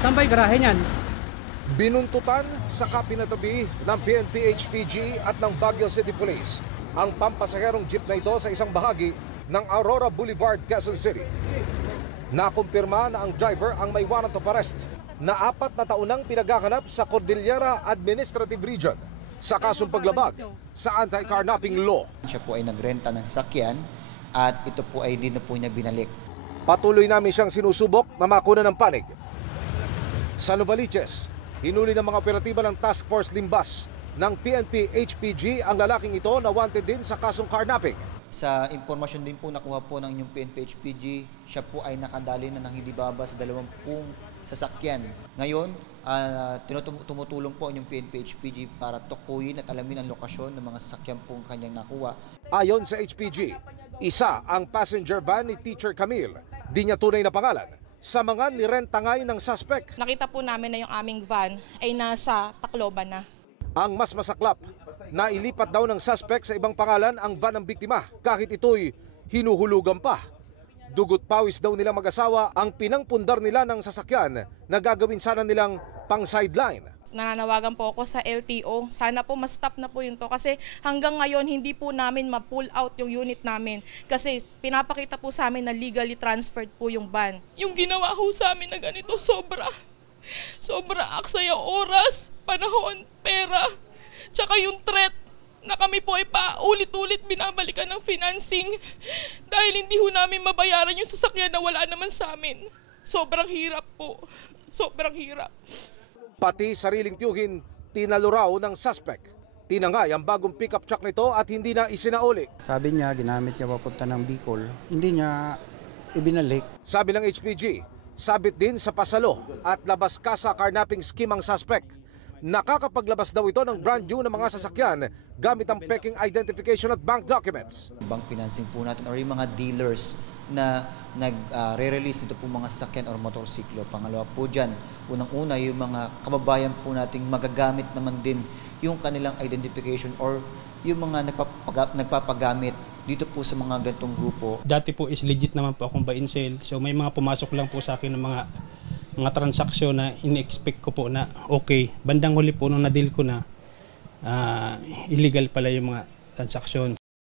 Saan ba yung garahe niyan? Binuntutan sa kapinatabi ng PNP HPG at ng Baguio City Police ang pampasaherong jeep na ito sa isang bahagi ng Aurora Boulevard, Quezon City. Nakumpirma na ang driver ang may warrant of arrest na 4 na taon nang pinaghahanap sa Cordillera Administrative Region sa kasong paglabag sa anti-carnapping law. Siya po ay nagrenta ng sakyan at ito po ay hindi na po niya binalik. Patuloy namin siyang sinusubok na makuna ng panig. Sa Novaliches, hinuli ng mga operatiba ng Task Force Limbas ng PNP HPG ang lalaking ito na wanted din sa kasong carnapping. Sa impormasyon din po nakuha po ng inyong PNP HPG, siya po ay nakadali na ng hindi baba sa 20 sasakyan. Ngayon, tumutulong po ang inyong PNP HPG para tukuyin at alamin ang lokasyon ng mga sasakyan pong kanyang nakuha. Ayon sa HPG, isa ang passenger van ni Teacher Camille, di niya tunay na pangalan, sa mga nirentangay ng suspect. Nakita po namin na yung aming van ay nasa Tacloban na. Ang mas masaklap, nailipat daw ng suspect sa ibang pangalan ang van ng biktima kahit ito'y hinuhulugan pa. Dugot pawis daw nilang mag-asawa ang pinangpundar nila ng sasakyan na gagawin sana nilang pang-sideline. Nananawagan po ako sa LTO. Sana po ma-stop na po yun to kasi hanggang ngayon hindi po namin ma-pull out yung unit namin kasi pinapakita po sa amin na legally transferred po yung van. Yung ginawa ho sa amin na ganito sobra aksaya oras, panahon, pera, tsaka yung threat na kami po ay paulit-ulit binabalikan ng financing dahil hindi ho namin mabayaran yung sasakyan na wala naman sa amin. Sobrang hirap po. Sobrang hirap. Pati sariling tiyuhin, tinalo raw ng suspect. Tinangay ang bagong pickup truck nito at hindi na isinauli. Sabi niya, ginamit niya papunta ng Bicol. Hindi niya ibinalik. Sabi ng HPG, sabit din sa pasalo at labas kasa carnapping scheme ang suspect. Nakakapaglabas daw ito ng brand new na mga sasakyan gamit ang peking identification at bank documents. Bank financing po natin or yung mga dealers na nag-re-release nito po mga sasakyan or motorsiklo. Pangalawa po dyan, unang-una yung mga kababayan po nating magagamit naman din yung kanilang identification or yung mga nagpapagamit dito po sa mga gantong grupo. Dati po is legit naman po akong buy and sell. So may mga pumasok lang po sa akin ng mga transaksyon na in-expect ko po na okay. Bandang huli po nung na-deal ko na illegal pala yung mga transaksyon.